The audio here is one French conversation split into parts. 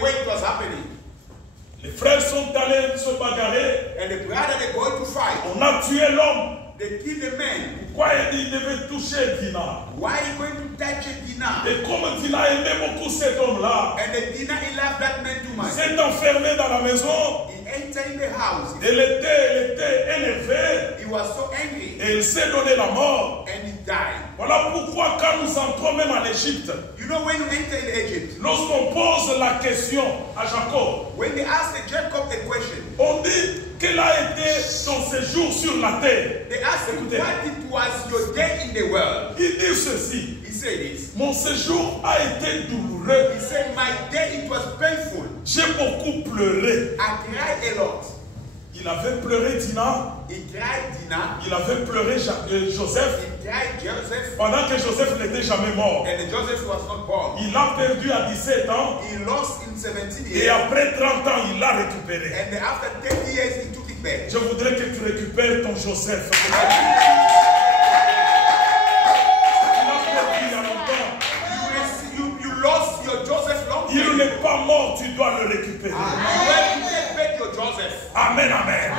When it was happening, les frères sont allés se bagarrer. and the brother they going to fight, On a tué l'homme. they killed the man. Pourquoi il devait toucher Dina? Why are you going to touch a Dina? Et comme Dina aimait beaucoup cet homme-là, And the Dina, he loved that man too il much. s'est enfermé dans la maison. He entered in the house. Elle était énervée He was so angry, et il s'est donné la mort. and he died. Voilà pourquoi quand nous entrons même en Égypte, You know, when you enter in Egypt, lorsqu'on pose la question à Jacob, when they asked Jacob a question, on dit quel a été ton séjour sur la terre. they asked him, what it was your day in the world? Il dit ceci: He said this. mon séjour a été douloureux. He said, my day, it was painful. J'ai beaucoup pleuré. I cried a lot. Il avait pleuré Dina, He cried Dina. il avait pleuré Joseph, He cried Joseph. pendant que Joseph n'était jamais mort. And Joseph was not born. Il a perdu à 17 ans He lost in 17 et years. après 30 ans, il l'a récupéré. And after 30 years, he took it back. Je voudrais que tu récupères ton Joseph. Il a perdu il y a longtemps. You lost your Joseph long Il time. n'est pas mort, tu dois le récupérer. You have to take back your Joseph. Amen, amen.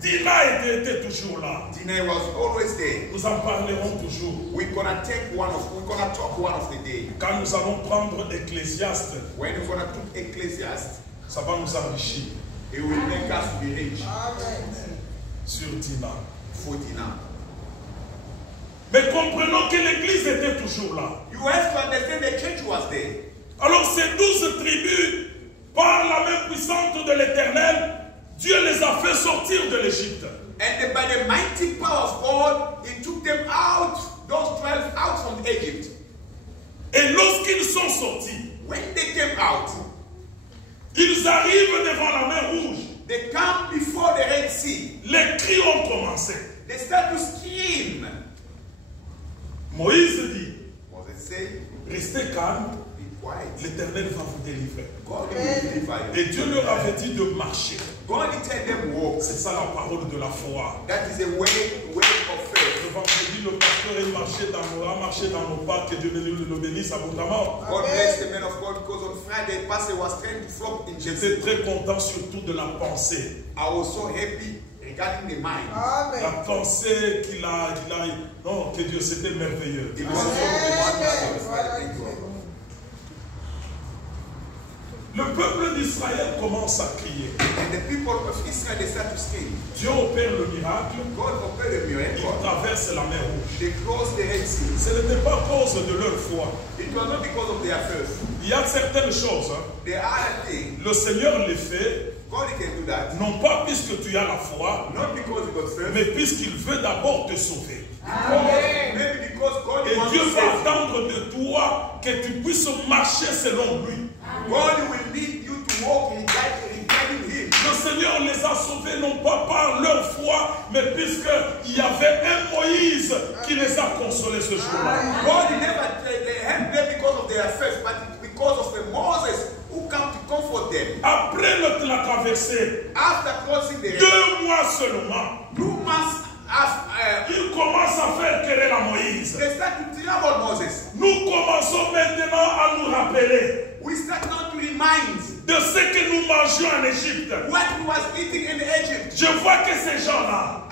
Dina était toujours là. Dina was always there. Nous en parlerons toujours. We're gonna talk one of the day. Quand nous allons prendre Ecclésiaste, When we're gonna talk Ecclesiastes, ça va nous enrichir it will make us be rich sur Dina. for Dina. Mais comprenons que l'Église était toujours là. You have to understand the church was there. Alors ces 12 tribus, par la main puissante de l'Éternel, Dieu les a fait sortir de l'Égypte. And by the mighty power of God, He took them out, those 12 out from Egypt. Et lorsqu'ils sont sortis, When they came out, ils arrivent devant la mer Rouge. they come before the Red Sea. Les cris ont commencé. They start to scream. Moïse dit, Moses said, restez calme, be quiet. l'Éternel va vous délivrer. God will deliver you. Et Dieu leur avait dit de marcher. God will tell them walk. C'est ça la parole de la foi. That is a way of faith. Le vendredi, le pasteur a marché dans nos pas, que Dieu le bénisse abondamment. God bless the man of God because on Friday, Pastor was trying to flop in Jesus. J'étais très content surtout de la pensée. I was so happy regarding the mind. La pensée qu'il a, non, que Dieu, c'était merveilleux. It was so Thank you. Le peuple d'Israël commence à crier. And the people of Israel, they start to scream. Dieu opère le miracle, God opened the il miracle. traverse la mer Rouge. They closed the Red Sea. Ce n'était pas à cause de leur foi. It was not because of their faith. Il y a certaines choses, There are things. le Seigneur les fait, God can do that. non pas puisque tu as la foi, Not because you got faith. mais puisqu'il veut d'abord te sauver. Maybe because God Et wants Dieu to va save you. attendre de toi que tu puisses marcher selon lui. God will lead you to walk regarding Him. Le Seigneur les a sauvés non pas par leur foi, mais puisqu'il y avait un Moïse qui les a consolés ce jour-là. God never helped them because of their faith, but because of the Moses who come to comfort them. Après la traversée, After crossing the Red 2 mois seulement, 2 months after, il commence à faire querelle à Moïse. they start to tell about Moses. Nous commençons maintenant à nous rappeler We start now to remind de ce que nous mangions en Égypte. what he was eating in Egypt. Je vois que ces gens-là,